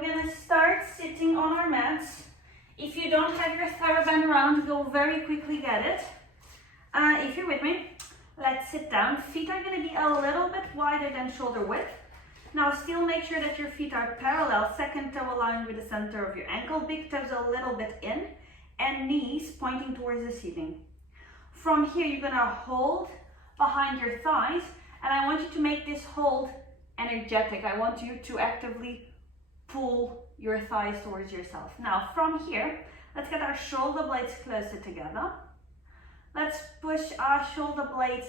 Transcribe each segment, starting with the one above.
we're gonna start sitting on our mats. If you don't have your TheraBand around, go very quickly get it. If you're with me, let's sit down. Feet are gonna be a little bit wider than shoulder width. Now still make sure that your feet are parallel, second toe aligned with the center of your ankle, big toes a little bit in, and knees pointing towards the ceiling. From here, you're gonna hold behind your thighs, and I want you to make this hold energetic. I want you to actively pull your thighs towards yourself. Now from here, let's get our shoulder blades closer together. Let's push our shoulder blades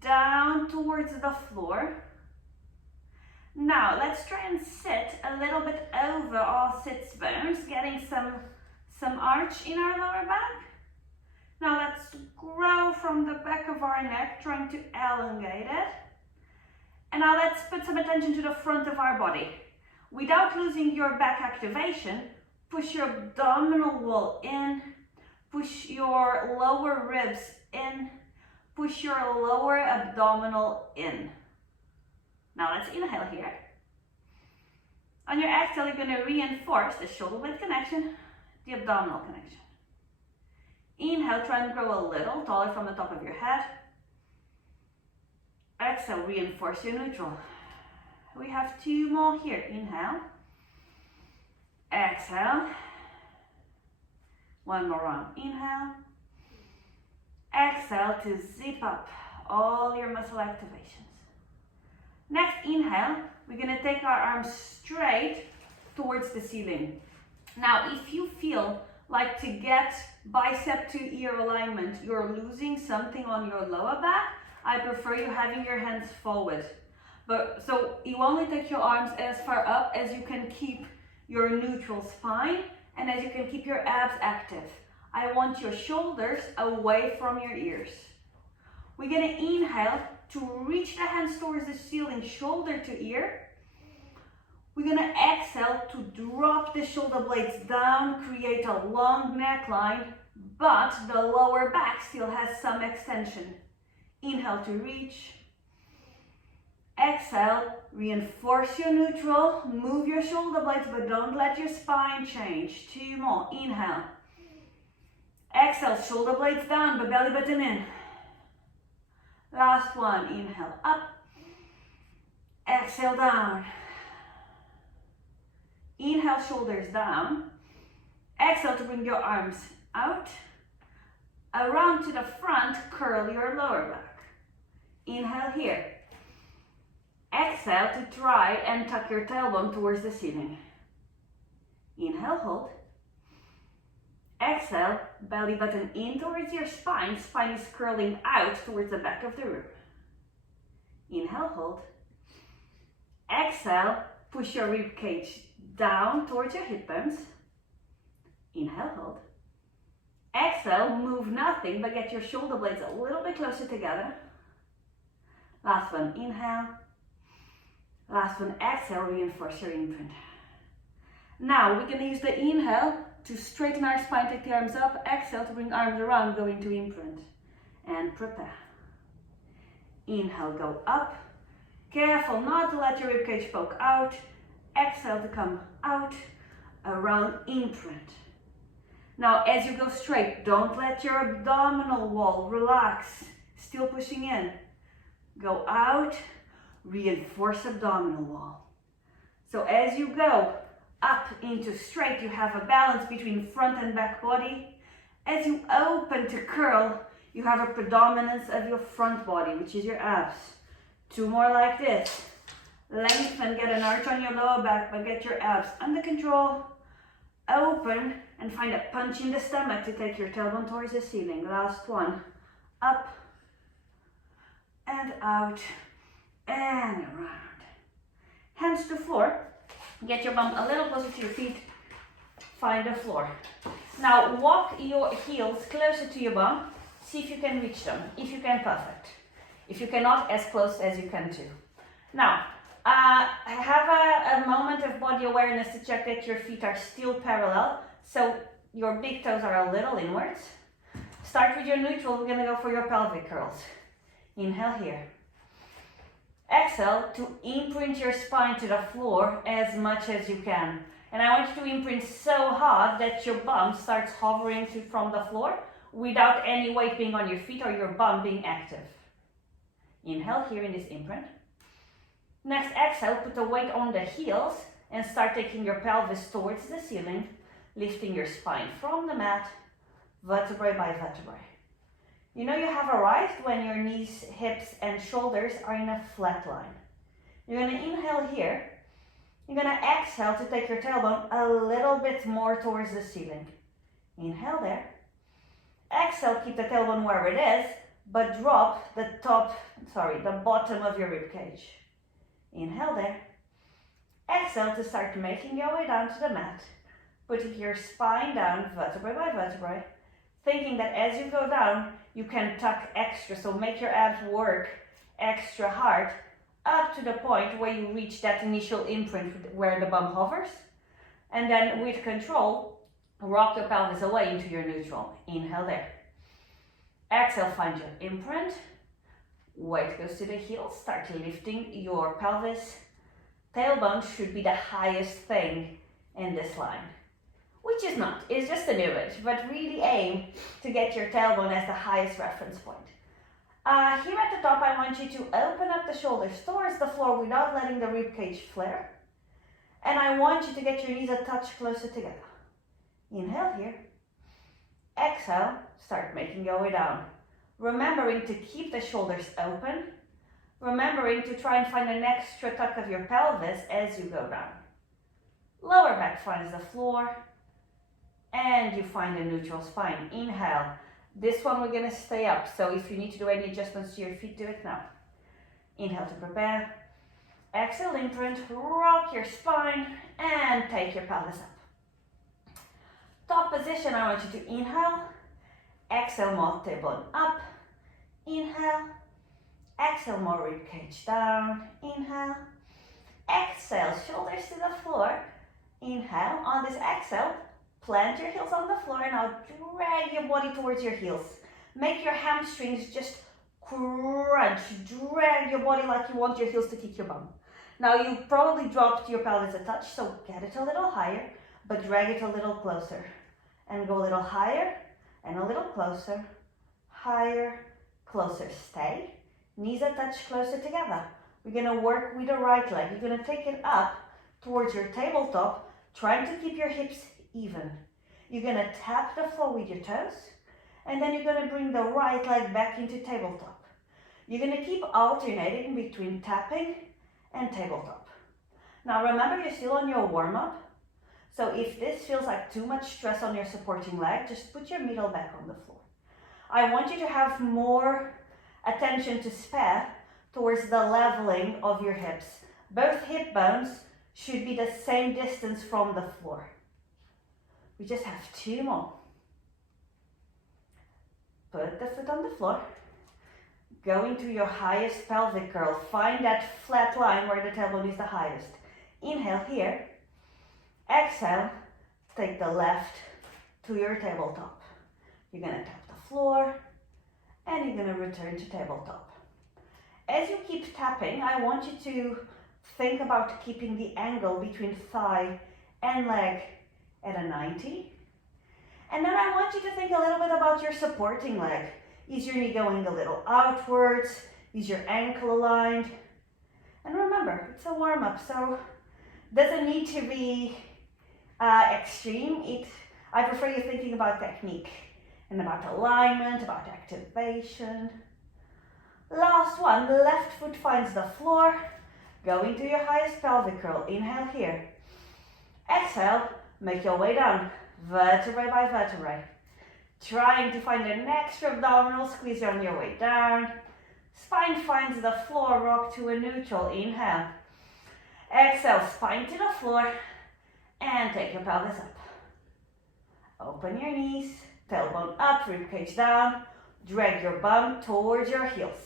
down towards the floor. Now let's try and sit a little bit over our sits bones, getting some arch in our lower back. Now let's grow from the back of our neck, trying to elongate it. And now let's put some attention to the front of our body. Without losing your back activation, push your abdominal wall in, push your lower ribs in, push your lower abdominal in. Now let's inhale here. On your exhale, you're going to reinforce the shoulder blade connection, the abdominal connection. Inhale, try and grow a little taller from the top of your head. Exhale, reinforce your neutral. We have 2 more here. Inhale. Exhale. 1 more round. Inhale. Exhale to zip up all your muscle activations. Next inhale, we're going to take our arms straight towards the ceiling. Now, if you feel like to get bicep to ear alignment, you're losing something on your lower back, I prefer you having your hands forward. So you only take your arms as far up as you can keep your neutral spine and as you can keep your abs active. I want your shoulders away from your ears. We're going to inhale to reach the hands towards the ceiling, shoulder to ear. We're going to exhale to drop the shoulder blades down, create a long neckline, but the lower back still has some extension. Inhale to reach. Exhale, reinforce your neutral, move your shoulder blades, but don't let your spine change. 2 more. Inhale. Exhale, shoulder blades down, but belly button in. Last one. Inhale up. Exhale down. Inhale, shoulders down. Exhale to bring your arms out. Around to the front, curl your lower back. Inhale here. Exhale to try and tuck your tailbone towards the ceiling. Inhale, hold. Exhale, belly button in towards your spine. Spine is curling out towards the back of the room. Inhale, hold. Exhale, push your rib cage down towards your hip bones. Inhale, hold. Exhale, move nothing, but get your shoulder blades a little bit closer together. Last one, inhale. Last one, exhale, reinforce your imprint. Now, we're going to use the inhale to straighten our spine, take the arms up. Exhale to bring arms around, go into imprint. And prepare. Inhale, go up. Careful not to let your ribcage poke out. Exhale to come out, around imprint. Now, as you go straight, don't let your abdominal wall relax. Still pushing in. Go out, reinforce abdominal wall. So as you go up into straight, you have a balance between front and back body. As you open to curl, you have a predominance of your front body, which is your abs. 2 more like this. Lengthen, get an arch on your lower back, but get your abs under control. Open and find a punch in the stomach to take your tailbone towards the ceiling. Last one. Up and out and around. Hands to floor. Get your bum a little closer to your feet. Find the floor. Now walk your heels closer to your bum. See if you can reach them. If you can, perfect. If you cannot, as close as you can too. Now, have a moment of body awareness to check that your feet are still parallel. So your big toes are a little inwards. Start with your neutral. We're going to go for your pelvic curls. Inhale here. Exhale to imprint your spine to the floor as much as you can. And I want you to imprint so hard that your bum starts hovering from the floor without any weight being on your feet or your bum being active. Inhale here in this imprint. Next exhale, put the weight on the heels and start taking your pelvis towards the ceiling, lifting your spine from the mat, vertebrae by vertebrae. You know you have arrived when your knees, hips, and shoulders are in a flat line. You're going to inhale here. You're going to exhale to take your tailbone a little bit more towards the ceiling. Inhale there. Exhale, keep the tailbone where it is, but drop the bottom of your rib cage. Inhale there. Exhale to start making your way down to the mat. Putting your spine down, vertebrae by vertebrae. Thinking that as you go down, you can tuck extra, so make your abs work extra hard up to the point where you reach that initial imprint where the bum hovers. And then with control, rock your pelvis away into your neutral. Inhale there. Exhale, find your imprint. Weight goes to the heels. Start lifting your pelvis. Tailbone should be the highest thing in this line. Which is not, it's just an image, but really aim to get your tailbone as the highest reference point. Here at the top, I want you to open up the shoulders towards the floor without letting the rib cage flare. And I want you to get your knees a touch closer together. Inhale here. Exhale, start making your way down. Remembering to keep the shoulders open. Remembering to try and find an extra tuck of your pelvis as you go down. Lower back finds the floor. And you find a neutral spine. Inhale. This one we're going to stay up. So if you need to do any adjustments to your feet, do it now. Inhale to prepare. Exhale, imprint. Rock your spine and take your pelvis up. Top position, I want you to inhale. Exhale, more tailbone up. Inhale. Exhale, more rib cage down. Inhale. Exhale, shoulders to the floor. Inhale. On this exhale, plant your heels on the floor. Now drag your body towards your heels. Make your hamstrings just crunch. Drag your body like you want your heels to kick your bum. Now you probably dropped your pelvis a touch, so get it a little higher, but drag it a little closer. And go a little higher and a little closer. Higher, closer. Stay. Knees a touch closer together. We're going to work with the right leg. You're going to take it up towards your tabletop, trying to keep your hips even. You're going to tap the floor with your toes, and then you're going to bring the right leg back into tabletop. You're going to keep alternating between tapping and tabletop. Now remember, you're still on your warm-up, so if this feels like too much stress on your supporting leg, just put your middle back on the floor. I want you to have more attention to spare towards the leveling of your hips. Both hip bones should be the same distance from the floor. We just have 2 more. Put the foot on the floor. Go into your highest pelvic curl. Find that flat line where the tailbone is the highest. Inhale here. Exhale. Take the left to your tabletop. You're going to tap the floor and you're going to return to tabletop. As you keep tapping, I want you to think about keeping the angle between thigh and leg at a 90. And then I want you to think a little bit about your supporting leg. Is your knee going a little outwards? Is your ankle aligned? And remember, it's a warm-up, so it doesn't need to be extreme. I prefer you thinking about technique and about alignment, about activation. Last one, the left foot finds the floor. Go into your highest pelvic curl. Inhale here. Exhale, make your way down, vertebrae by vertebrae. Trying to find an extra abdominal squeeze on your way down. Spine finds the floor, rock to a neutral. Inhale. Exhale, spine to the floor. And take your pelvis up. Open your knees, tailbone up, ribcage down. Drag your bum towards your heels.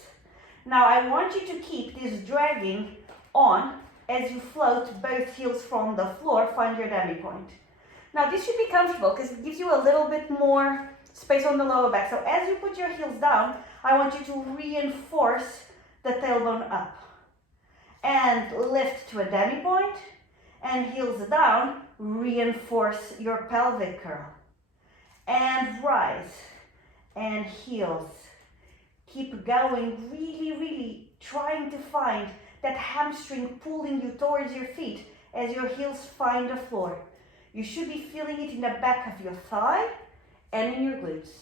Now I want you to keep this dragging on as you float both heels from the floor. Find your demi point. Now this should be comfortable because it gives you a little bit more space on the lower back. So as you put your heels down, I want you to reinforce the tailbone up. and lift to a demi-point, and heels down, reinforce your pelvic curl. And rise, and heels. Keep going, really trying to find that hamstring pulling you towards your feet as your heels find the floor. You should be feeling it in the back of your thigh and in your glutes.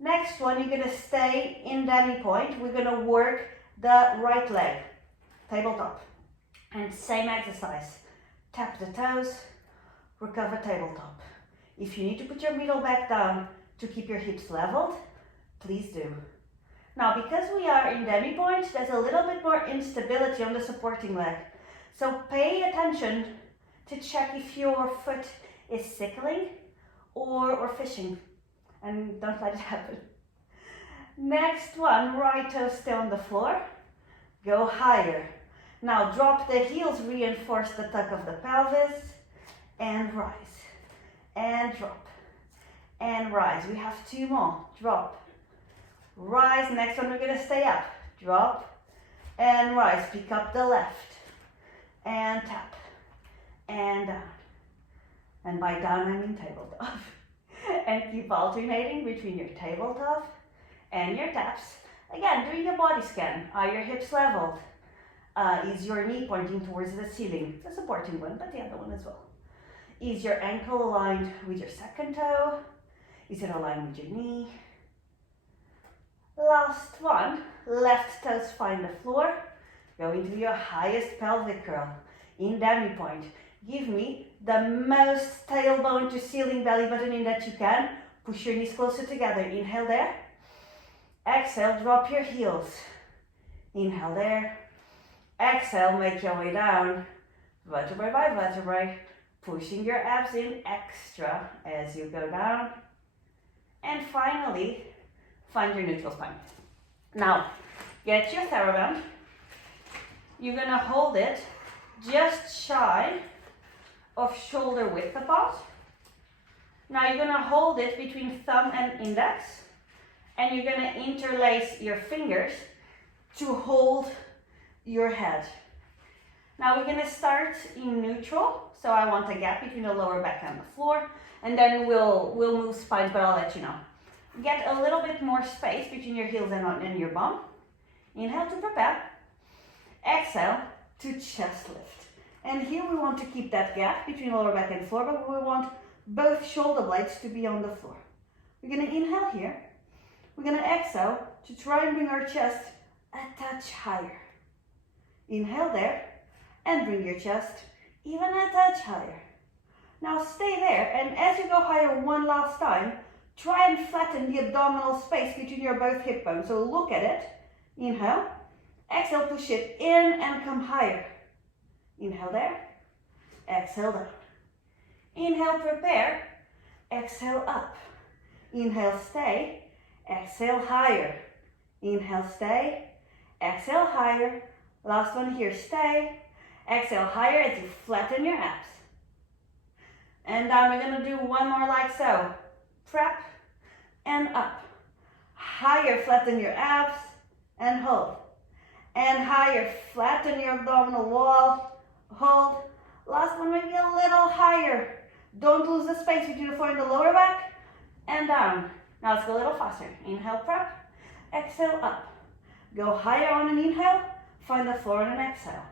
Next one, you're gonna stay in demi-point. We're gonna work the right leg, tabletop. And same exercise, tap the toes, recover tabletop. If you need to put your middle back down to keep your hips leveled, please do. Now, because we are in demi-point, there's a little bit more instability on the supporting leg. So pay attention to check if your foot is sickling or fishing, and don't let it happen. Next one, right toe still on the floor, go higher. Now drop the heels, reinforce the tuck of the pelvis, and rise, and drop, and rise. We have 2 more, drop, rise. Next one, we're gonna stay up, drop, and rise. Pick up the left, and tap, and down. And by down, I mean tabletop. And keep alternating between your tabletop and your taps. Again, doing a body scan. Are your hips leveled? Is your knee pointing towards the ceiling? The supporting one, but the other one as well. Is your ankle aligned with your second toe? Is it aligned with your knee? Last one, left toes find the floor. Go into your highest pelvic curl in demi-point. Give me the most tailbone to ceiling belly button in that you can. Push your knees closer together. Inhale there. Exhale, drop your heels. Inhale there. Exhale, make your way down. Vertebrae by vertebrae. Pushing your abs in extra as you go down. And finally, find your neutral spine. Now, get your TheraBand. You're gonna hold it just shy of shoulder width apart. Now you're gonna hold it between thumb and index, and you're gonna interlace your fingers to hold your head. Now we're gonna start in neutral, so I want a gap between the lower back and the floor, and then we'll move spines, but I'll let you know. Get a little bit more space between your heels and your bum. Inhale to prepare. Exhale to chest lift. And here we want to keep that gap between lower back and floor, but we want both shoulder blades to be on the floor. We're gonna inhale here. We're gonna exhale to try and bring our chest a touch higher. Inhale there, and bring your chest even a touch higher. Now stay there, and as you go higher one last time, try and flatten the abdominal space between your both hip bones. So look at it. Inhale, exhale, push it in and come higher. Inhale there, exhale down. Inhale, prepare, exhale up. Inhale, stay, exhale higher. Inhale, stay, exhale higher. Last one here, stay, exhale higher as you flatten your abs. And down, we're gonna do one more like so. Prep and up. Higher, flatten your abs and hold. And higher, flatten your abdominal wall. Hold. Last one, maybe a little higher. Don't lose the space between the floor and the lower back. And down. Now let's go a little faster. Inhale, prep. Exhale, up. Go higher on an inhale. Find the floor on an exhale.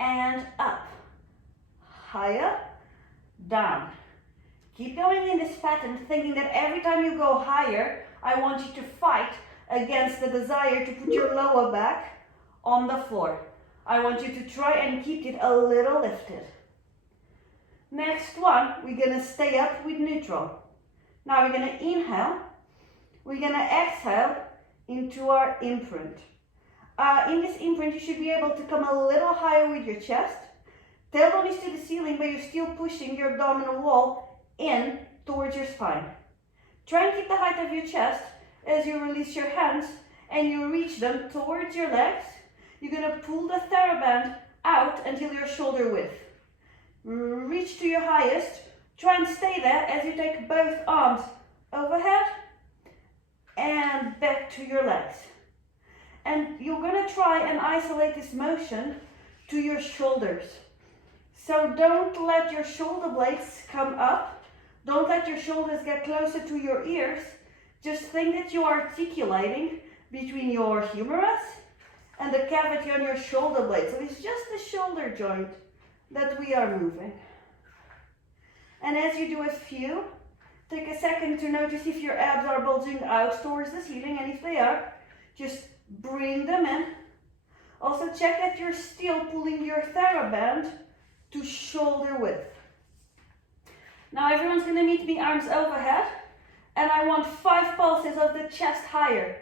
And up. Higher. Down. Keep going in this pattern, thinking that every time you go higher, I want you to fight against the desire to put your lower back on the floor. I want you to try and keep it a little lifted. Next one, we're gonna stay up with neutral. Now we're gonna inhale. We're gonna exhale into our imprint. In this imprint, you should be able to come a little higher with your chest. Tailbone is to the ceiling, but you're still pushing your abdominal wall in towards your spine. Try and keep the height of your chest as you release your hands and you reach them towards your legs. You're gonna pull the TheraBand out until your shoulder width. Reach to your highest. Try and stay there as you take both arms overhead and back to your legs. And you're gonna try and isolate this motion to your shoulders. So don't let your shoulder blades come up. Don't let your shoulders get closer to your ears. Just think that you are articulating between your humerus and the cavity on your shoulder blade. So it's just the shoulder joint that we are moving. And as you do a few, take a second to notice if your abs are bulging out towards the ceiling, and if they are, just bring them in. Also check that you're still pulling your TheraBand to shoulder width. Now everyone's gonna meet me arms overhead, and I want 5 pulses of the chest higher.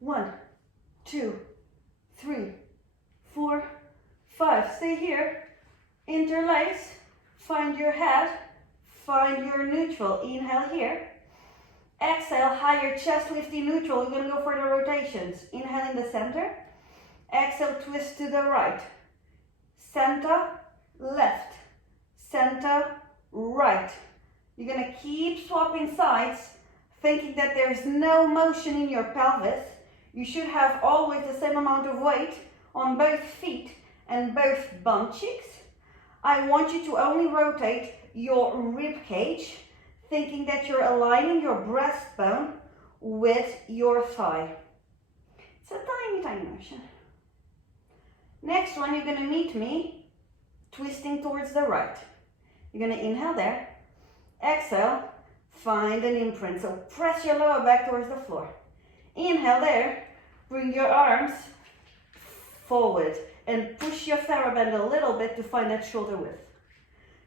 1, 2, 3, 4, 5. Stay here, interlace, find your head, find your neutral. Inhale here. Exhale, higher chest lifting neutral. You're gonna go for the rotations. Inhale in the center. Exhale, twist to the right. Center, left. Center, right. You're gonna keep swapping sides, thinking that there's no motion in your pelvis. You should have always the same amount of weight on both feet and both bum cheeks. I want you to only rotate your rib cage, thinking that you're aligning your breastbone with your thigh. It's a tiny, tiny motion. Next one, you're gonna meet me twisting towards the right. You're gonna inhale there. Exhale, find an imprint. So press your lower back towards the floor. Inhale there, bring your arms forward and push your TheraBand a little bit to find that shoulder width.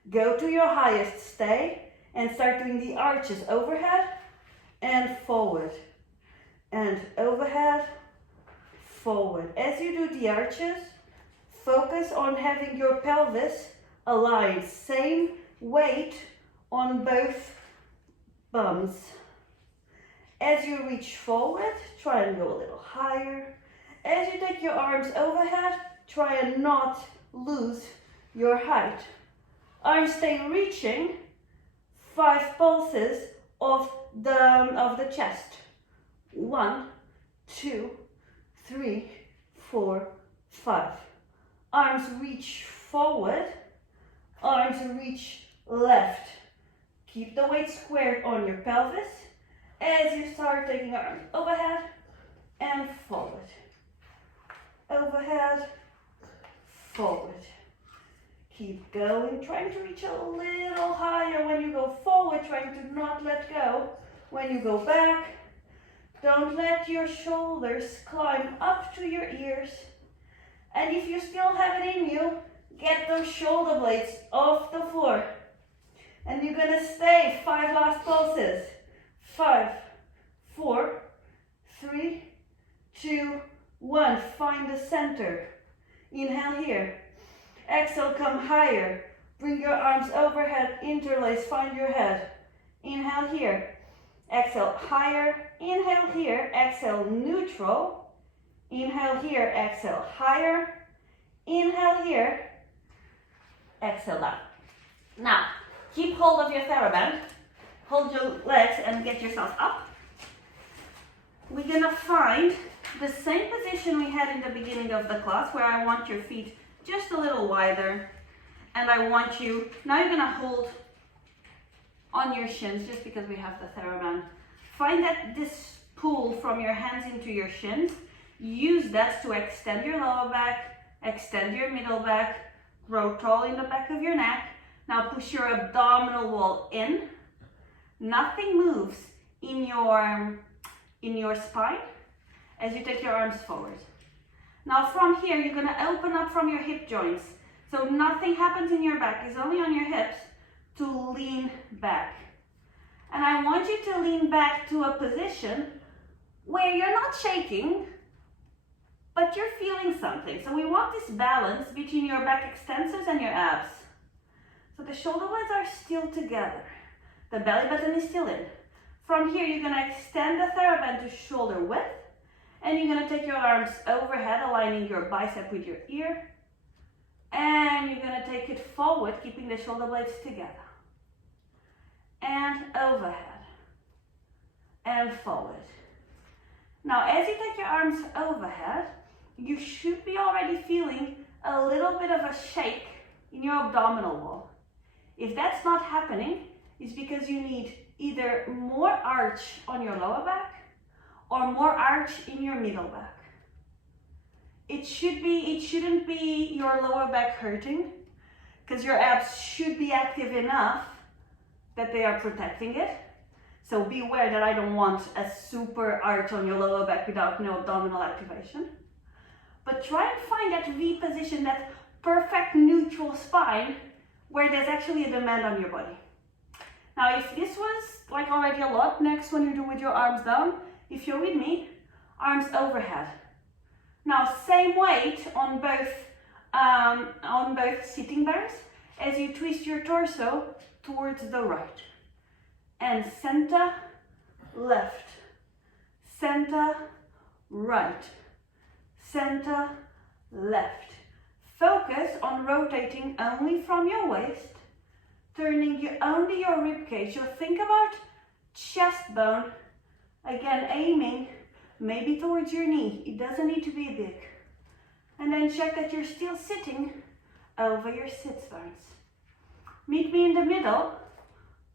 Go to your highest, stay, and start doing the arches overhead and forward. And overhead, forward. As you do the arches, focus on having your pelvis aligned. Same weight on both bums. As you reach forward, try and go a little higher. As you take your arms overhead, try and not lose your height. Arms stay reaching. 5 pulses of the chest. 1, 2, 3, 4, 5. Arms reach forward. Arms reach left. Keep the weight squared on your pelvis as you start taking your arms overhead and forward. Overhead, forward. Keep going, trying to reach a little higher when you go forward, trying to not let go. When you go back, don't let your shoulders climb up to your ears. And if you still have it in you, get those shoulder blades off the floor. And you're gonna stay 5 last pulses. 5, 4, 3, 2, 1. Find the center. Inhale here. Exhale, come higher. Bring your arms overhead, interlace, find your head. Inhale here. Exhale, higher. Inhale here. Exhale, neutral. Inhale here. Exhale, higher. Inhale here. Exhale down. Now, keep hold of your TheraBand. Hold your legs and get yourself up. We're gonna find the same position we had in the beginning of the class, where I want your feet just a little wider, and I want you, now you're gonna hold on your shins just because we have the TheraBand. Find this pull from your hands into your shins. Use that to extend your lower back, extend your middle back, grow tall in the back of your neck. Now push your abdominal wall in. Nothing moves in your spine as you take your arms forward. Now from here, you're gonna open up from your hip joints. So nothing happens in your back, it's only on your hips to lean back. And I want you to lean back to a position where you're not shaking, but you're feeling something. So we want this balance between your back extensors and your abs. So the shoulder blades are still together. The belly button is still in. From here, you're gonna extend the TheraBand to shoulder width. And you're gonna take your arms overhead, aligning your bicep with your ear. And you're gonna take it forward, keeping the shoulder blades together. And overhead. And forward. Now, as you take your arms overhead, you should be already feeling a little bit of a shake in your abdominal wall. If that's not happening, it's because you need either more arch on your lower back or more arch in your middle back. It shouldn't be your lower back hurting, because your abs should be active enough that they are protecting it. So be aware that I don't want a super arch on your lower back without no abdominal activation. But try and find that V position, that perfect neutral spine where there's actually a demand on your body. Now, if this was like already a lot, next one you do with your arms down, if you're with me, arms overhead. Now, same weight on both sitting bones as you twist your torso towards the right. And center, left, center, right, center, left. Focus on rotating only from your waist, turning only your rib cage. So think about chest bone, again aiming maybe towards your knee. It doesn't need to be big. And then check that you're still sitting over your sit bones. Meet me in the middle.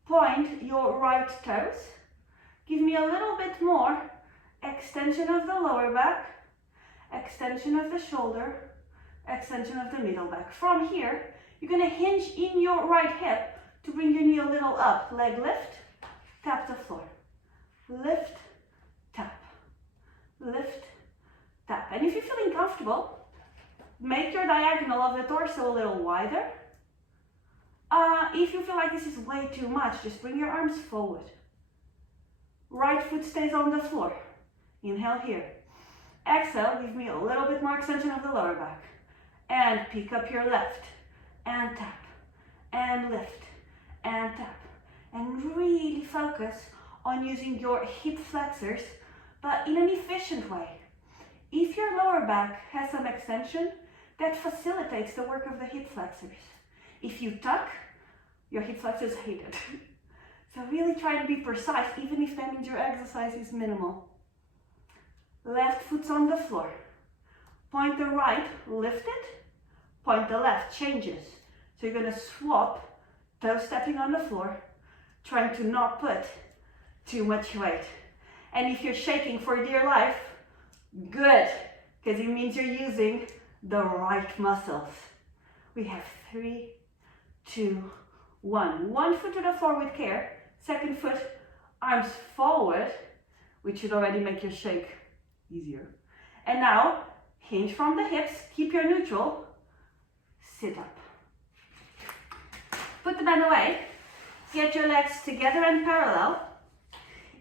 Point your right toes. Give me a little bit more extension of the lower back, extension of the shoulder, extension of the middle back. From here, you're going to hinge in your right hip to bring your knee a little up. Leg lift, tap the floor. Lift, tap. Lift, tap. And if you're feeling comfortable, make your diagonal of the torso a little wider. If you feel like this is way too much, just bring your arms forward. Right foot stays on the floor. Inhale here. Exhale, give me a little bit more extension of the lower back. And pick up your left. And tap. And lift. And tap. And really focus on using your hip flexors, but in an efficient way. If your lower back has some extension, that facilitates the work of the hip flexors. If you tuck, your hip flexors hate it. So really try to be precise, even if that means your exercise is minimal. Left foot's on the floor. Point the right, lift it. Point the left, changes. So you're going to swap, toe stepping on the floor, trying to not put too much weight. And if you're shaking for dear life, good, because it means you're using the right muscles. We have 3, 2, 1. One foot to the floor with care. Second foot, arms forward, which should already make your shake easier. And now, hinge from the hips, keep your neutral, sit up. Put the band away, get your legs together and parallel.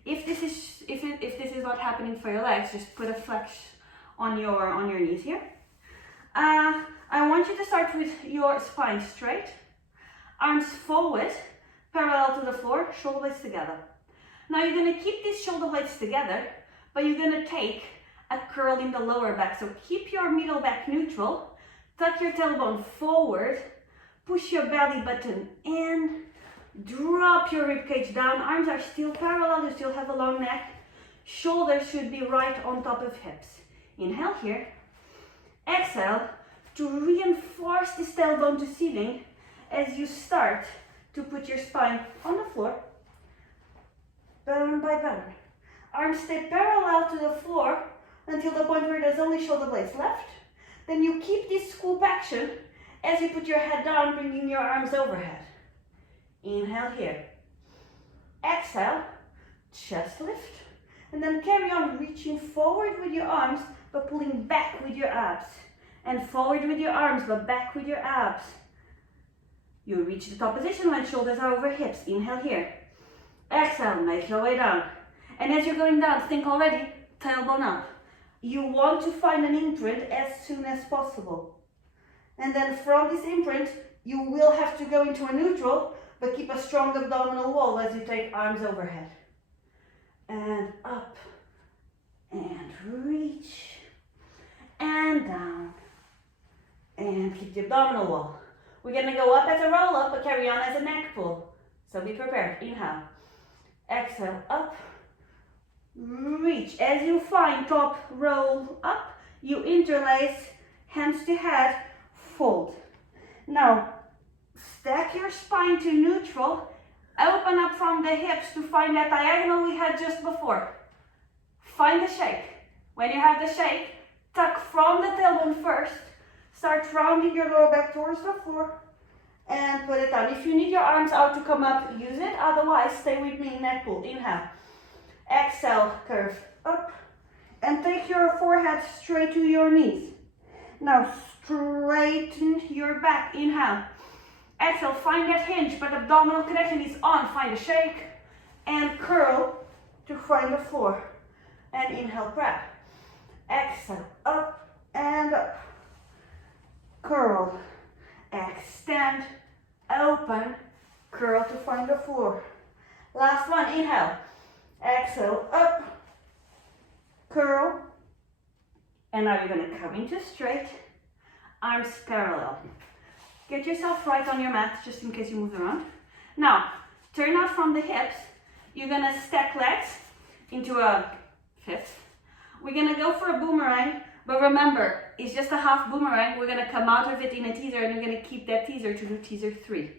If this is not happening for your legs, just put a flex on your knees here. I want you to start with your spine straight, arms forward, parallel to the floor, shoulder blades together. Now you're going to keep these shoulder blades together, but you're going to take a curl in the lower back. So keep your middle back neutral, tuck your tailbone forward, push your belly button in, drop your ribcage down, arms are still parallel, you still have a long neck, shoulders should be right on top of hips. Inhale here, exhale to reinforce this tailbone to ceiling as you start to put your spine on the floor, bone by bone. Arms stay parallel to the floor until the point where there's only shoulder blades left. Then you keep this scoop action as you put your head down, bringing your arms overhead. Inhale here. Exhale, chest lift. And then carry on reaching forward with your arms, but pulling back with your abs. And forward with your arms, but back with your abs. You reach the top position when shoulders are over hips. Inhale here. Exhale, make your way down. And as you're going down, think already, tailbone up. You want to find an imprint as soon as possible. And then from this imprint, you will have to go into a neutral, but keep a strong abdominal wall as you take arms overhead. And up, and reach, and down, and keep the abdominal wall. We're gonna go up as a roll up, but carry on as a neck pull. So be prepared. Inhale, exhale, up, reach. As you find top, roll up, you interlace, hands to head, fold. Now, stack your spine to neutral, open up from the hips to find that diagonal we had just before. Find the shake. When you have the shake, tuck from the tailbone first, start rounding your lower back towards the floor, and put it down. If you need your arms out to come up, use it. Otherwise, stay with me in neck pull. Inhale. Exhale, curve up. And take your forehead straight to your knees. Now, straighten your back. Inhale. Exhale, find that hinge, but abdominal connection is on. Find a shake. And curl to find the floor. And inhale, grab. Exhale, up and up. Curl. Extend, open, curl to find the floor. Last one, inhale. Exhale, up, curl. And now you're going to come into straight, arms parallel. Get yourself right on your mat, just in case you move around. Now, turn out from the hips. You're going to stack legs into a fifth. We're going to go for a boomerang. But remember, it's just a half boomerang. We're going to come out of it in a teaser, and we're going to keep that teaser to do teaser 3.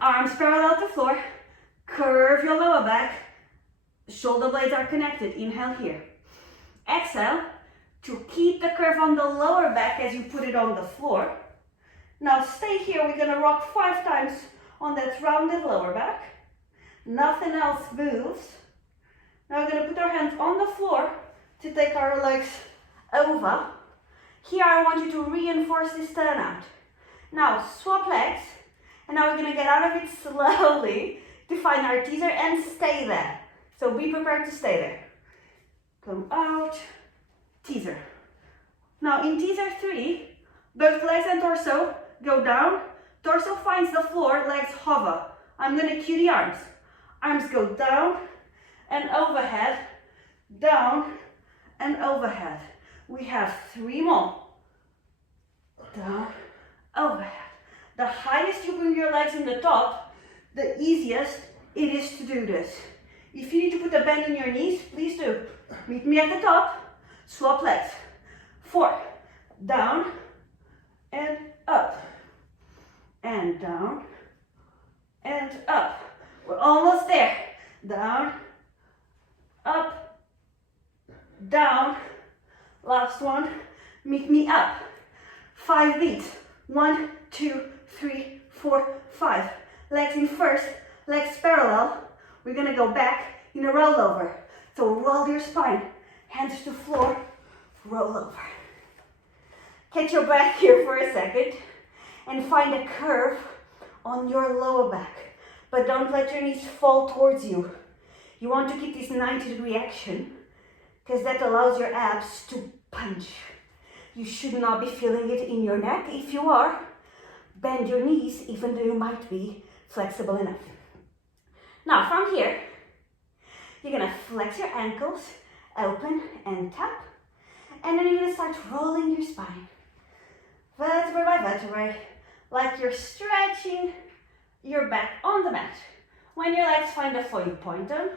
Arms parallel to floor. Curve your lower back. Shoulder blades are connected. Inhale here. Exhale to keep the curve on the lower back as you put it on the floor. Now stay here. We're going to rock 5 times on that rounded lower back. Nothing else moves. Now we're going to put our hands on the floor to take our legs over. Here I want you to reinforce this turnout. Now swap legs, and now we're going to get out of it slowly to find our teaser and stay there. So be prepared to stay there. Come out, teaser. Now in teaser 3, both legs and torso go down. Torso finds the floor, legs hover. I'm going to cue the arms. Arms go down and overhead, down and overhead. We have 3 more. Down, overhead. The highest you bring your legs in the top, the easiest it is to do this. If you need to put a bend in your knees, please do. Meet me at the top, swap legs. 4, down and up. And down and up. We're almost there. Down, up, down. Last one, meet me up. 5 beats. 1, 2, 3, 4, 5. Legs in first, legs parallel. We're gonna go back in a rollover. So roll your spine, hands to floor, roll over. Catch your breath here for a second and find a curve on your lower back. But don't let your knees fall towards you. You want to keep this 90-degree action because that allows your abs to punch. You should not be feeling it in your neck. If you are, bend your knees even though you might be flexible enough. Now from here, you're gonna flex your ankles, open and tap, and then you're gonna start rolling your spine. Vertebrae by vertebrae, like you're stretching your back on the mat. When your legs find the floor, you point them,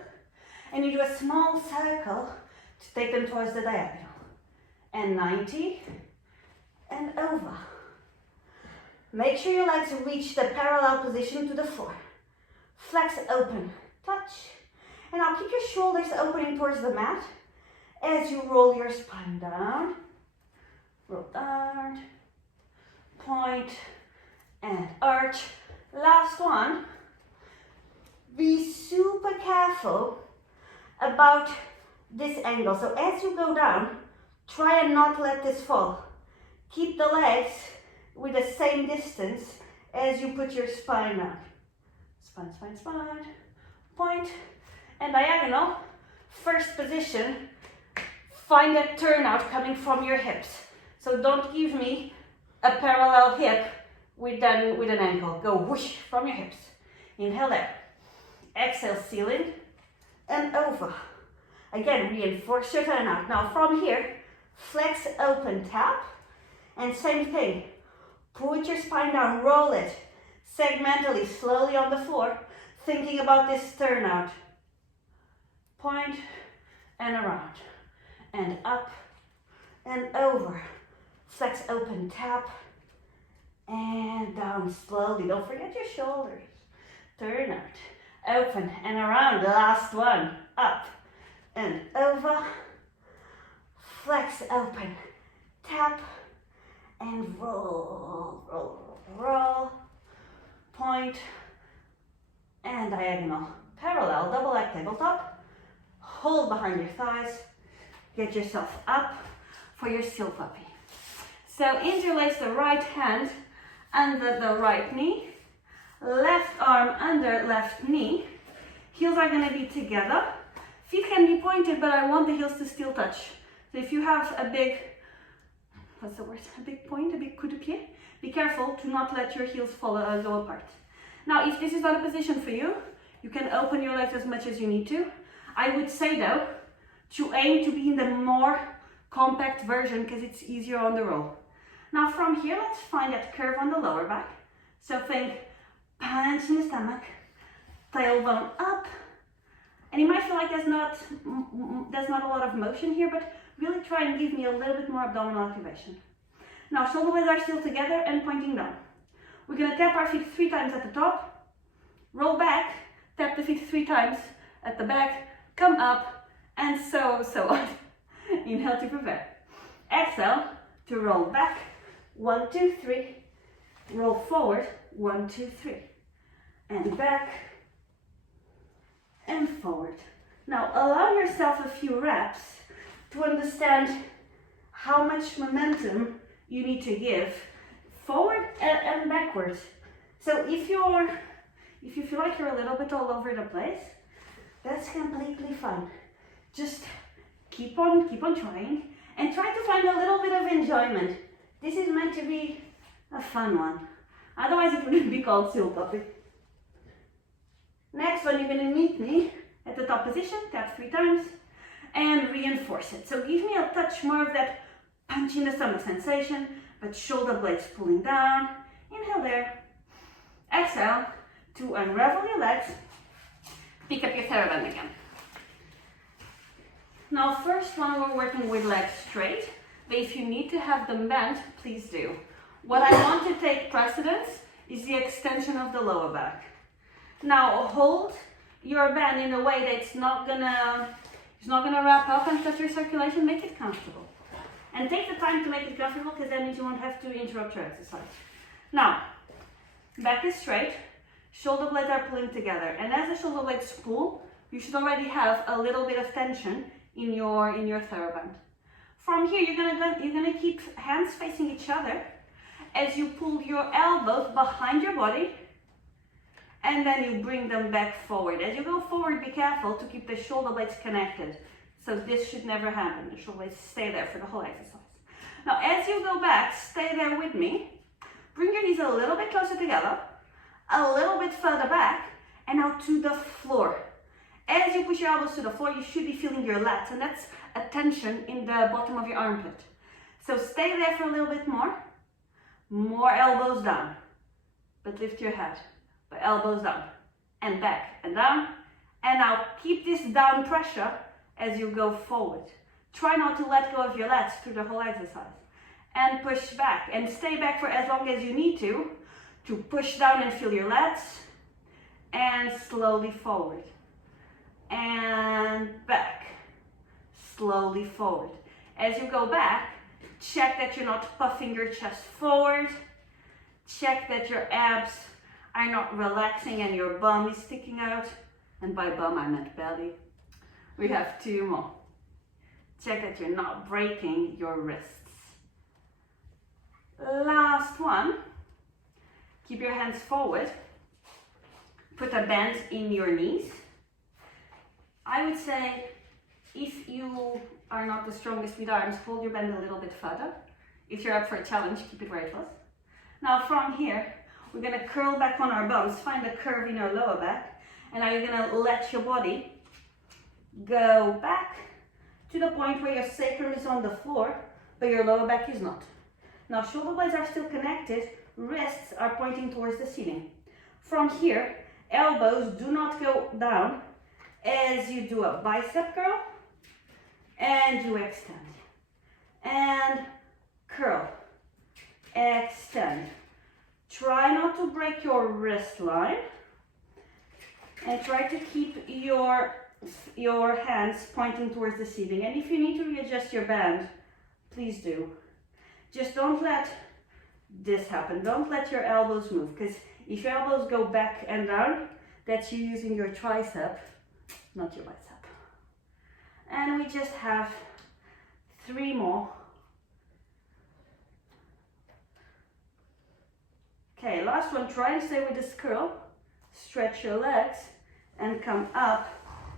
and you do a small circle to take them towards the diagonal. And 90, and over. Make sure your legs reach the parallel position to the floor. Flex, open, touch. And now keep your shoulders opening towards the mat as you roll your spine down. Roll down, point, and arch. Last one. Be super careful about this angle. So as you go down, try and not let this fall. Keep the legs with the same distance as you put your spine down. Spine, spine, spine. Point and diagonal. First position. Find that turnout coming from your hips. So don't give me a parallel hip with an ankle. Go whoosh from your hips. Inhale there. Exhale, seal in and over. Again, reinforce your turnout. Now from here, flex, open, tap. And same thing. Put your spine down, roll it segmentally, slowly on the floor, thinking about this turnout. point, and around, and up, and over. Flex open, tap, and down slowly. Don't forget your shoulders. Turn out, open, and around. The last one, up, and over. Flex open, tap, and roll, roll, roll. Point, and diagonal. Parallel, double leg tabletop. Hold behind your thighs. Get yourself up for your still puppy. So interlace the right hand under the right knee. Left arm under left knee. Heels are going to be together. Feet can be pointed, but I want the heels to still touch. So if you have a big, what's the word? A big point, a big coup de pied, be careful to not let your heels go apart. Now, if this is not a position for you, you can open your legs as much as you need to. I would say though, to aim to be in the more compact version because it's easier on the roll. Now from here, let's find that curve on the lower back. So think punch in the stomach, tailbone up. And you might feel like there's not a lot of motion here, but really try and give me a little bit more abdominal activation. Now shoulder blades are still together and pointing down. We're going to tap our feet 3 times at the top, roll back, tap the feet 3 times at the back, come up, and so on. Inhale to prepare. Exhale to roll back. 1, 2, 3. Roll forward. 1, 2, 3. And back. And forward. Now allow yourself a few reps to understand how much momentum you need to give forward and backwards. So if you feel like you're a little bit all over the place, that's completely fine. Just keep on trying and try to find a little bit of enjoyment. This is meant to be a fun one. Otherwise it wouldn't be called still puppy. Next one, you're going to meet me at the top position, tap 3 times, and reinforce it. So give me a touch more of that punch in the stomach sensation, but shoulder blades pulling down. Inhale there. Exhale to unravel your legs. Pick up your TheraBand again. Now first one, we're working with legs straight, but if you need to have them bent, please do. What I want to take precedence is the extension of the lower back. Now hold your band in a way that it's not gonna wrap up and cut your circulation. Make it comfortable. And take the time to make it comfortable because that means you won't have to interrupt your exercise. Now, back is straight, shoulder blades are pulling together. And as the shoulder blades pull, you should already have a little bit of tension in your TheraBand. From here, you're gonna keep hands facing each other as you pull your elbows behind your body. And then you bring them back forward. As you go forward, be careful to keep the shoulder blades connected. So this should never happen. The shoulder blades stay there for the whole exercise. Now, as you go back, stay there with me. Bring your knees a little bit closer together, a little bit further back, and now to the floor. As you push your elbows to the floor, you should be feeling your lats, and that's a tension in the bottom of your armpit. So stay there for a little bit more. More elbows down, but lift your head. But elbows down and back and down. And now keep this down pressure as you go forward. Try not to let go of your lats through the whole exercise. And push back and stay back for as long as you need to push down and feel your lats. And slowly forward. And back. Slowly forward. As you go back, check that you're not puffing your chest forward. Check that your abs are not relaxing and your bum is sticking out. And by bum I meant belly. We have 2 more. Check that you're not breaking your wrists. Last one. Keep your hands forward. Put a bend in your knees. I would say if you are not the strongest with arms, hold your bend a little bit further. If you're up for a challenge, keep it where it was. Now from here, we're going to curl back on our bums, find a curve in our lower back, and now you're going to let your body go back to the point where your sacrum is on the floor, but your lower back is not. Now shoulder blades are still connected, wrists are pointing towards the ceiling. From here, elbows do not go down, as you do a bicep curl, and you extend, and curl, extend. Try not to break your wrist line, and try to keep your hands pointing towards the ceiling. And if you need to readjust your band, please do. Just don't let this happen. Don't let your elbows move, because if your elbows go back and down, that's you using your tricep, not your bicep. And we just have 3 more. Okay, last one. Try and stay with this curl. Stretch your legs and come up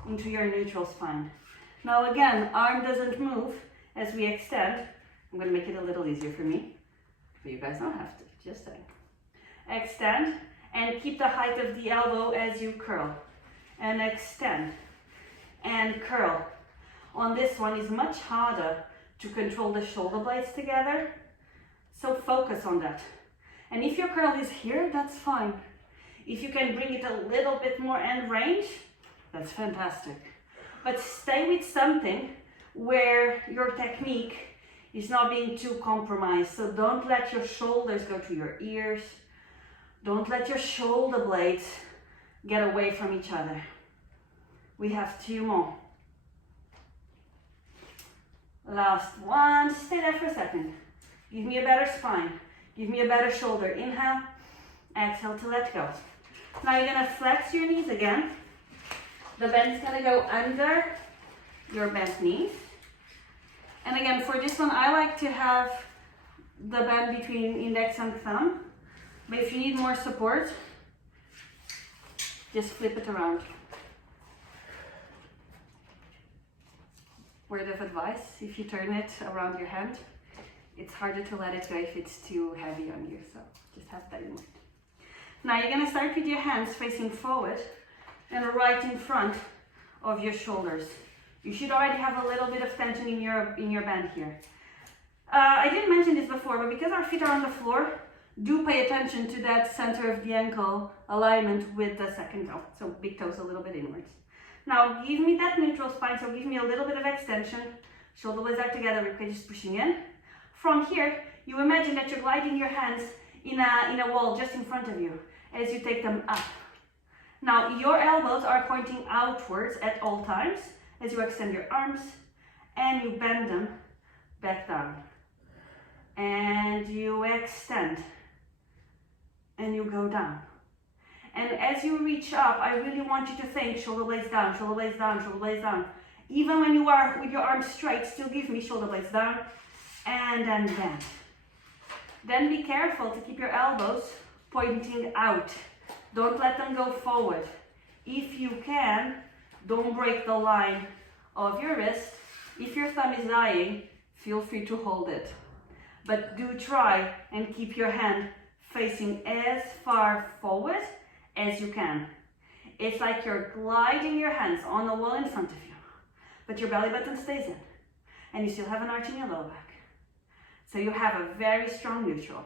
into your neutral spine. Now again, arm doesn't move as we extend. I'm going to make it a little easier for me, but you guys don't have to, just saying. Extend and keep the height of the elbow as you curl. And extend and curl. On this one is much harder to control the shoulder blades together, so focus on that. And if your curl is here, that's fine. If you can bring it a little bit more end range, that's fantastic. But stay with something where your technique is not being too compromised. So don't let your shoulders go to your ears. Don't let your shoulder blades get away from each other. We have 2 more. Last one. Stay there for a second. Give me a better spine. Give me a better shoulder. Inhale. Exhale to let go. Now you're going to flex your knees again. The bend is going to go under your bent knees. And again, for this one, I like to have the bend between index and thumb. But if you need more support, just flip it around. Word of advice, if you turn it around your hand, it's harder to let it go if it's too heavy on you. So just have that in mind. Now you're going to start with your hands facing forward and right in front of your shoulders. You should already have a little bit of tension in your band here. I didn't mention this before, but because our feet are on the floor, do pay attention to that center of the ankle alignment with the second toe. So big toes a little bit inwards. Now give me that neutral spine, so give me a little bit of extension. Shoulder blades are together, ribcage is pushing in. From here, you imagine that you're gliding your hands in a wall just in front of you as you take them up. Now your elbows are pointing outwards at all times as you extend your arms and you bend them back down. And you extend and you go down. And as you reach up, I really want you to think shoulder blades down, shoulder blades down, shoulder blades down. Even when you are with your arms straight, still give me shoulder blades down and then bend. Then be careful to keep your elbows pointing out. Don't let them go forward. If you can, don't break the line of your wrist. If your thumb is dying, feel free to hold it. But do try and keep your hand facing as far forward as you can. It's like you're gliding your hands on the wall in front of you, but your belly button stays in, and you still have an arch in your low back. So you have a very strong neutral.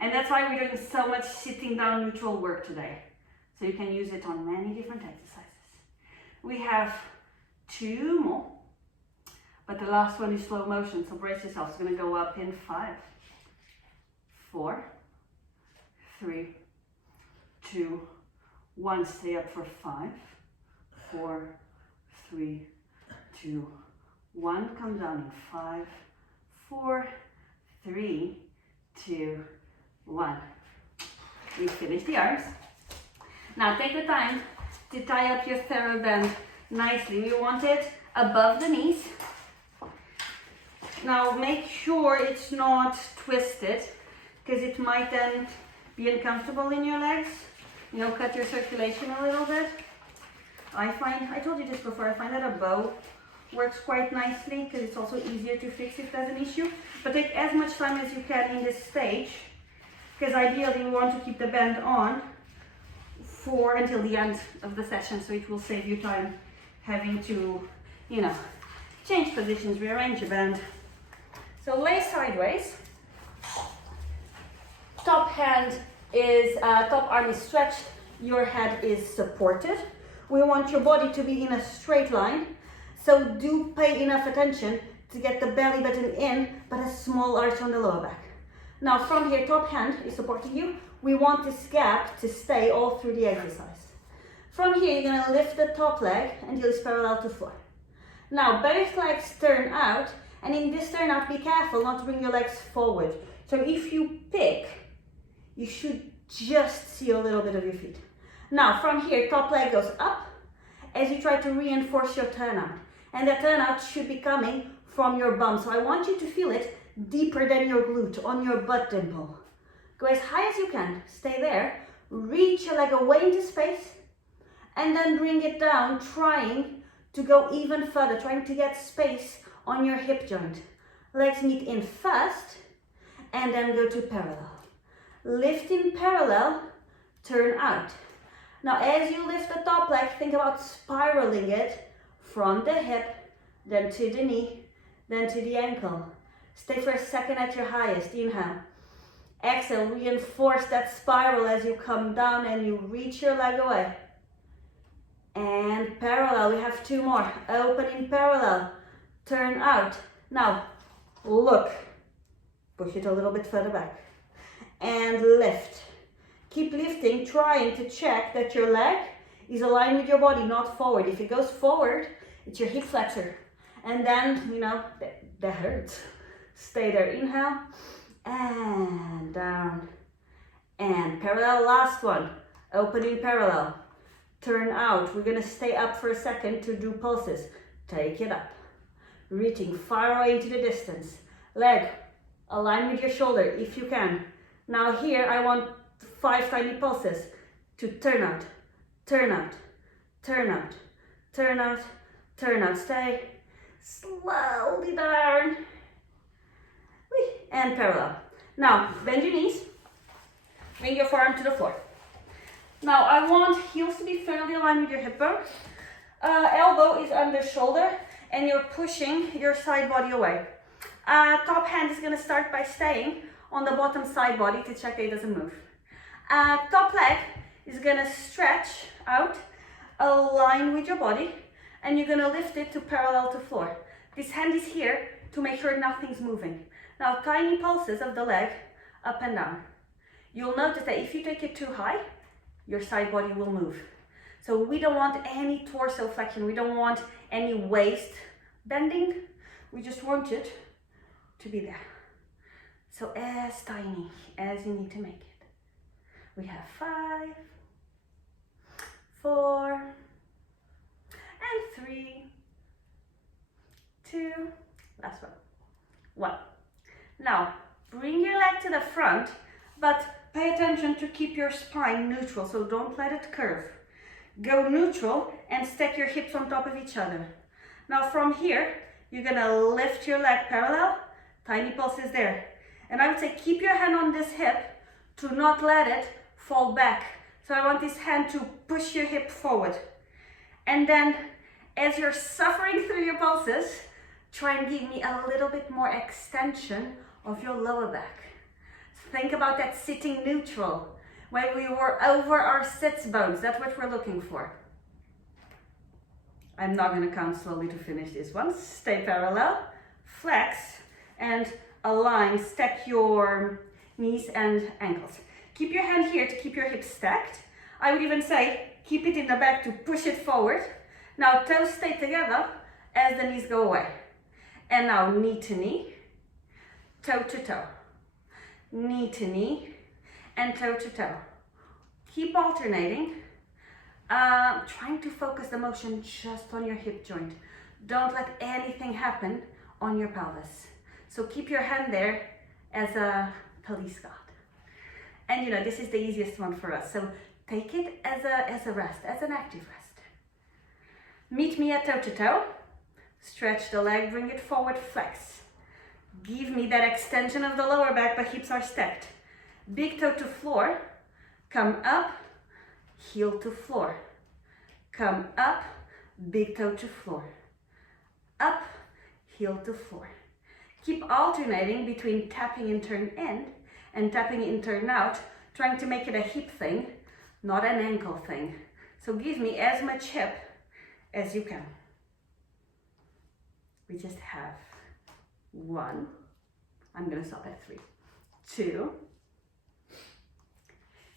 And that's why we're doing so much sitting down neutral work today. So you can use it on many different exercises. We have 2 more, but the last one is slow motion, so brace yourself. It's going to go up in 5, 4, 3, 2, 1. Stay up for 5, 4, 3, 2, 1. Come down in 5, 4, 3, 2, 1. We finish the arms. Now take the time to tie up your TheraBand nicely. We want it above the knees. Now make sure it's not twisted, because it might then be uncomfortable in your legs. You know, cut your circulation a little bit. I told you this before, I find that a bow works quite nicely because it's also easier to fix if there's an issue. But take as much time as you can in this stage, because ideally we want to keep the band on for until the end of the session, so it will save you time having to, you know, change positions, rearrange your band. So lay sideways. Top arm is stretched, your head is supported. we want your body to be in a straight line. So do pay enough attention to get the belly button in, but a small arch on the lower back. Now from here, top hand is supporting you. We want this gap to stay all through the exercise. From here, you're gonna lift the top leg until it's parallel to floor. Now both legs turn out, and in this turn out, be careful not to bring your legs forward. So if you pick, you should just see a little bit of your feet. Now from here, top leg goes up as you try to reinforce your turnout. And that turnout should be coming from your bum. So I want you to feel it deeper than your glute, on your butt dimple. Go as high as you can, stay there, reach your leg away into space, and then bring it down, trying to go even further, trying to get space on your hip joint. Legs meet in first, and then go to parallel. Lift in parallel, turn out. Now as you lift the top leg, think about spiraling it from the hip, then to the knee, then to the ankle. Stay for a second at your highest, inhale. Exhale, reinforce that spiral as you come down and you reach your leg away. And parallel, we have two more. Open in parallel, turn out. Now, look, push it a little bit further back. And lift. Keep lifting, trying to check that your leg is aligned with your body, not forward. If it goes forward, it's your hip flexor. And then, you know, that hurts. Stay there, inhale, and down, and parallel, last one. Open in parallel, turn out. We're gonna stay up for a second to do pulses. Take it up, reaching far away into the distance. Leg, align with your shoulder if you can. Now here, I want 5 tiny pulses to turn out, turn out, turn out, turn out, turn out. Stay slowly down, and parallel. Now, bend your knees, bring your forearm to the floor. Now, I want heels to be firmly aligned with your hip bone. Elbow is under shoulder, and you're pushing your side body away. Top hand is gonna start by staying on the bottom side body to check that it doesn't move. Top leg is gonna stretch out, align with your body, and you're gonna lift it to parallel to floor. This hand is here to make sure nothing's moving. Now, tiny pulses of the leg up and down. You'll notice that if you take it too high, your side body will move. So we don't want any torso flexion. We don't want any waist bending. We just want it to be there. So as tiny as you need to make it. We have 5, 4, and 3, 2, last one, 1. Now, bring your leg to the front, but pay attention to keep your spine neutral, so don't let it curve. Go neutral and stack your hips on top of each other. Now from here, you're gonna lift your leg parallel, tiny pulses there. And I would say keep your hand on this hip to not let it fall back. So I want this hand to push your hip forward. And then as you're suffering through your pulses, try and give me a little bit more extension of your lower back. Think about that sitting neutral, when we were over our sits bones. That's what we're looking for. I'm not going to count slowly to finish this one. Stay parallel, flex, and align, stack your knees and ankles. Keep your hand here to keep your hips stacked. I would even say keep it in the back to push it forward. Now toes stay together as the knees go away. And now knee to knee, toe to toe, knee to knee, and toe to toe. Keep alternating, trying to focus the motion just on your hip joint. Don't let anything happen on your pelvis. So keep your hand there as a police guard. And you know, this is the easiest one for us. So take it as a rest, as an active rest. Meet me at toe to toe. Stretch the leg, bring it forward, flex. Give me that extension of the lower back, but hips are stacked. Big toe to floor, come up, heel to floor. Come up, big toe to floor. Up, heel to floor. Keep alternating between tapping and turn in and tapping and turn out, trying to make it a hip thing, not an ankle thing. So give me as much hip as you can. We just have 1. I'm gonna stop at 3. 2,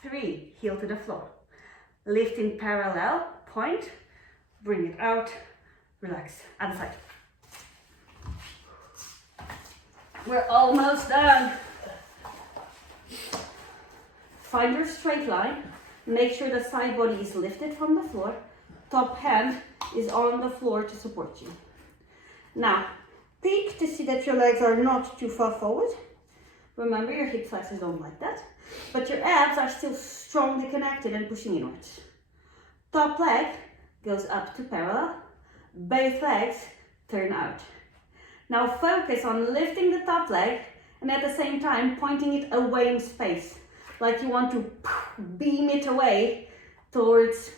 3, heel to the floor. Lift in parallel, point, bring it out, relax, other side. We're almost done. Find your straight line. Make sure the side body is lifted from the floor. Top hand is on the floor to support you. Now, peek to see that your legs are not too far forward. Remember, your hip flexors don't like that. But your abs are still strongly connected and pushing inwards. Top leg goes up to parallel. Both legs turn out. Now focus on lifting the top leg and at the same time pointing it away in space. Like you want to beam it away towards,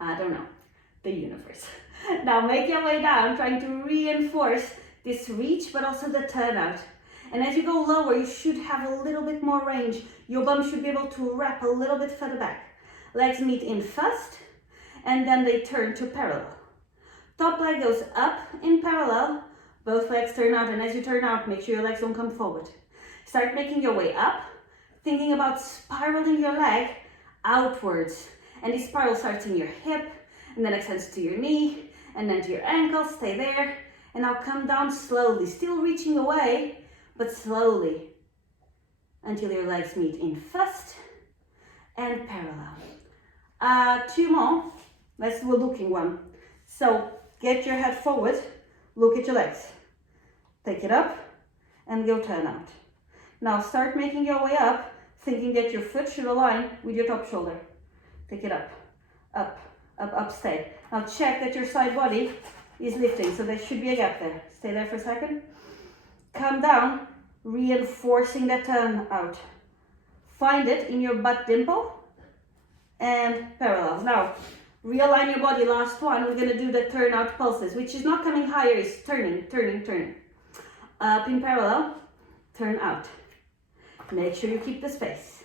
I don't know, the universe. Now make your way down, trying to reinforce this reach, but also the turnout. And as you go lower, you should have a little bit more range. Your bum should be able to wrap a little bit further back. Legs meet in first, and then they turn to parallel. Top leg goes up in parallel, both legs turn out, and as you turn out, make sure your legs don't come forward. Start making your way up, thinking about spiraling your leg outwards. And this spiral starts in your hip, and then extends to your knee, and then to your ankle, stay there. And now come down slowly, still reaching away, but slowly, until your legs meet in first and parallel. 2 more, let's do a looking one. So get your head forward, look at your legs. Take it up and go turn out. Now start making your way up, thinking that your foot should align with your top shoulder. Take it up, up, up, up, stay. Now check that your side body is lifting, so there should be a gap there. Stay there for a second. Come down, reinforcing that turn out. Find it in your butt dimple and parallels. Now, realign your body, last one. We're gonna do the turn out pulses, which is not coming higher, it's turning, turning, turning. Up in parallel, turn out. Make sure you keep the space.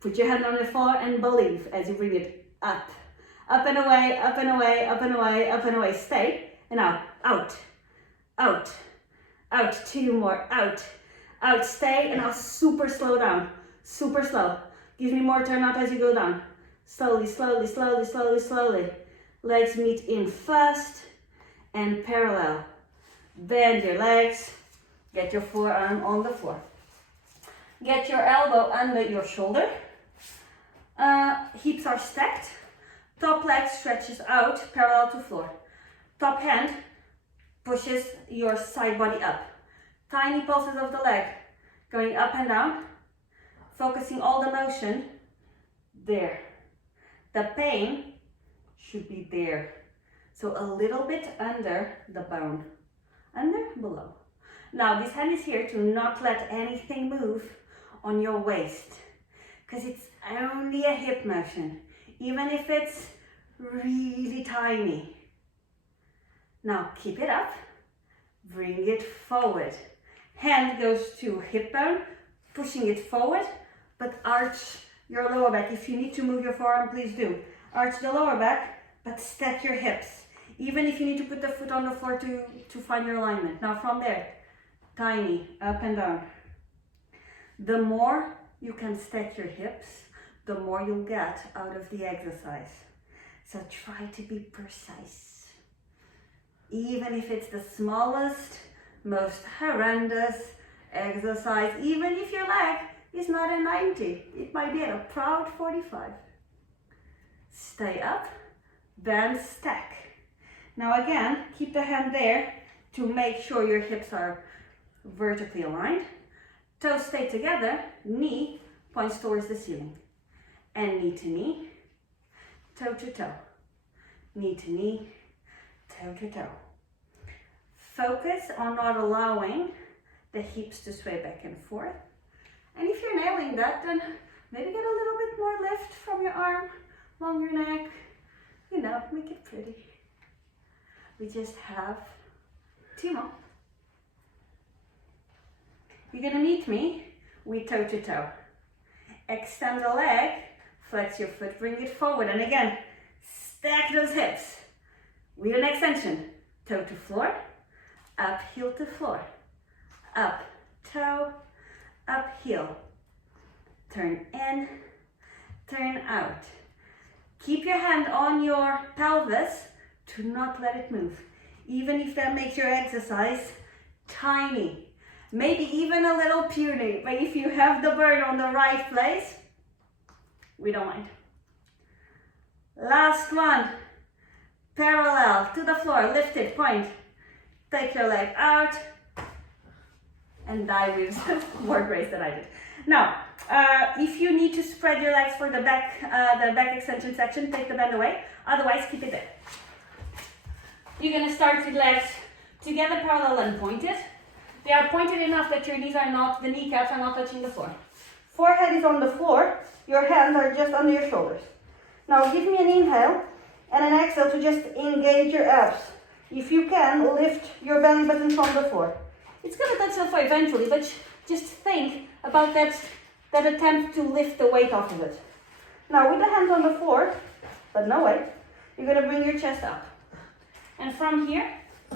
Put your hand on the floor and believe as you bring it up. Up and away, up and away, up and away, up and away. Stay. And now, out, out, out. 2 more, out, out. Stay, and now super slow down. Super slow. Give me more turn out as you go down. Slowly, slowly, slowly, slowly, slowly. Legs meet in first and parallel. Bend your legs. Get your forearm on the floor. Get your elbow under your shoulder. Hips are stacked. Top leg stretches out parallel to floor. Top hand pushes your side body up. Tiny pulses of the leg going up and down. Focusing all the motion there. The pain should be there. So a little bit under the bone. Under, below. Now this hand is here to not let anything move on your waist. Because it's only a hip motion. Even if it's really tiny. Now keep it up. Bring it forward. Hand goes to hip bone. Pushing it forward. But arch your lower back. If you need to move your forearm, please do. Arch the lower back, but stack your hips. Even if you need to put the foot on the floor to find your alignment. Now from there, tiny, up and down. The more you can stack your hips, the more you'll get out of the exercise. So try to be precise. Even if it's the smallest, most horrendous exercise, even if your leg is not a 90, it might be at a proud 45. Stay up, bend, stack. Now again, keep the hand there to make sure your hips are vertically aligned. Toes stay together, knee points towards the ceiling. And knee to knee, toe to toe. Knee to knee, toe to toe. Focus on not allowing the hips to sway back and forth. And if you're nailing that, then maybe get a little bit more lift from your arm, along your neck. You know, make it pretty. We just have 2 more. You're gonna meet me with toe to toe. Extend the leg, flex your foot, bring it forward. And again, Stack those hips with an extension. Toe to floor, up, heel to floor. Up, toe, up, heel. Turn in, turn out. Keep your hand on your pelvis. Do not let it move. Even if that makes your exercise tiny. Maybe even a little puny. But if you have the burn on the right place, we don't mind. Last one. Parallel to the floor. Lift it, point. Take your leg out. And die with more grace than I did. Now, if you need to spread your legs for the back extension section, take the band away. Otherwise, keep it there. You're gonna start with legs together, parallel and pointed. They are pointed enough that your knees are not, the kneecaps are not touching the floor. Forehead is on the floor. Your hands are just under your shoulders. Now, give me an inhale and an exhale to just engage your abs. If you can, lift your belly button from the floor. It's gonna touch the floor eventually, but just think about that attempt to lift the weight off of it. Now, with the hands on the floor, but no weight, you're gonna bring your chest up. And from here,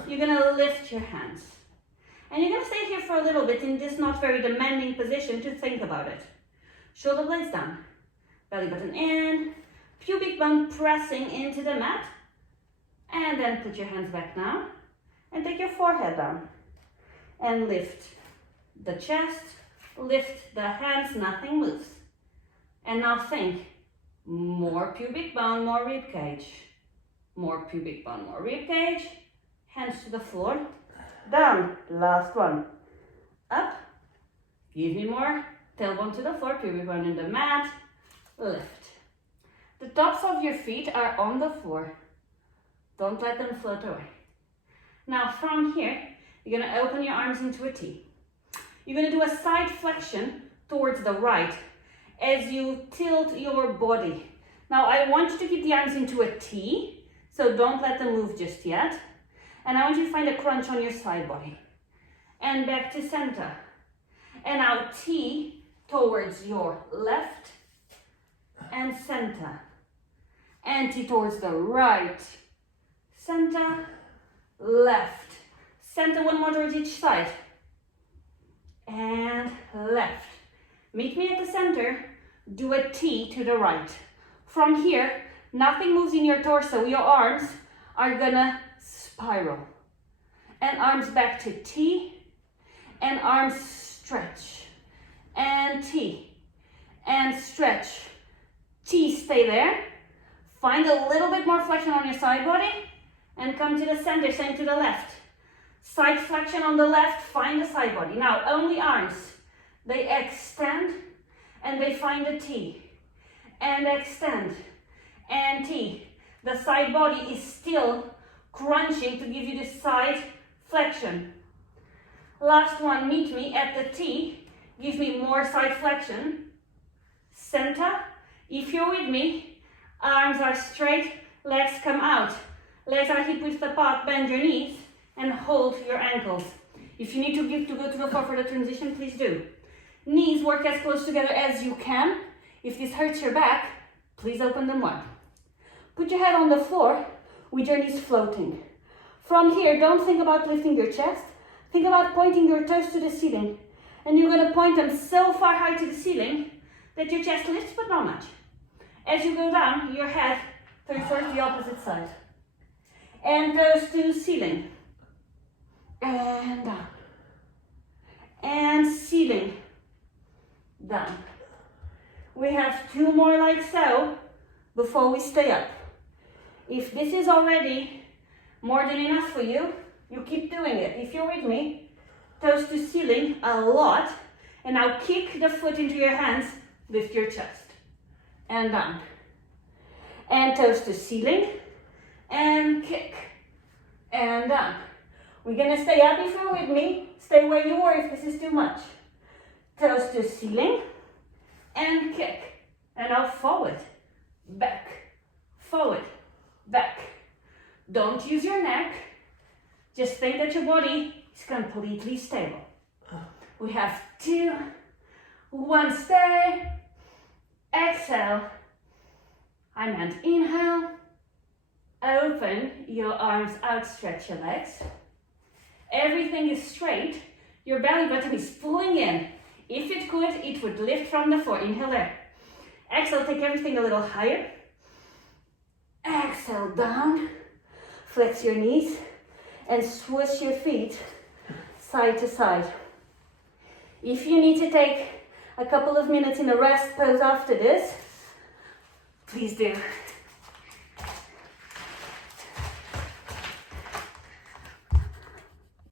you're gonna lift your hands. And you're gonna stay here for a little bit in this not very demanding position to think about it. Shoulder blades down, belly button in, pubic bone pressing into the mat. And then put your hands back now and take your forehead down. And lift the chest, lift the hands, nothing moves. And now think, more pubic bone, more rib cage. More pubic bone, more rib cage. Hands to the floor. Down. Last one. Up. Give me more. Tailbone to the floor, pubic bone in the mat. Lift. The tops of your feet are on the floor. Don't let them float away. Now from here, you're gonna open your arms into a T. You're gonna do a side flexion towards the right as you tilt your body. Now I want you to keep the arms into a T. So don't let them move just yet. And I want you to find a crunch on your side body. And back to center. And now T towards your left and center. And T towards the right, center, left. Center one more towards each side. And left. Meet me at the center. Do a T to the right. From here, nothing moves in your torso. Your arms are gonna spiral. And arms back to T. And arms stretch. And T. And stretch. T, stay there. Find a little bit more flexion on your side body. And come to the center, same to the left. Side flexion on the left, find the side body. Now, only arms. They extend and they find the T. And extend. And T. The side body is still crunching to give you this side flexion. Last one, meet me at the T. Give me more side flexion. Center. If you're with me, arms are straight, legs come out. Legs are hip width apart, bend your knees and hold your ankles. If you need to go to the floor for the transition, please do. Knees work as close together as you can. If this hurts your back, please open them wide. Put your head on the floor with your knees floating. From here, don't think about lifting your chest. Think about pointing your toes to the ceiling. And you're going to point them so far high to the ceiling that your chest lifts, but not much. As you go down, your head turns towards the opposite side. And toes to ceiling. And down. And ceiling. Down. We have 2 more like so before we stay up. If this is already more than enough for you, you keep doing it. If you're with me, toes to ceiling a lot. And now kick the foot into your hands, lift your chest. And down. And toes to ceiling. And kick. And down. We're gonna stay up if you're with me. Stay where you were if this is too much. Toes to ceiling. And kick. And now forward. Back. Forward. Back. Don't use your neck. Just think that your body is completely stable. We have 2, 1, stay. Exhale. I meant inhale. Open your arms out, stretch your legs. Everything is straight. Your belly button is pulling in. If it could, it would lift from the floor. Inhale there. Exhale, take everything a little higher. Exhale down. Flex your knees and switch your feet side to side. If you need to take a couple of minutes in a rest pose after this, please do.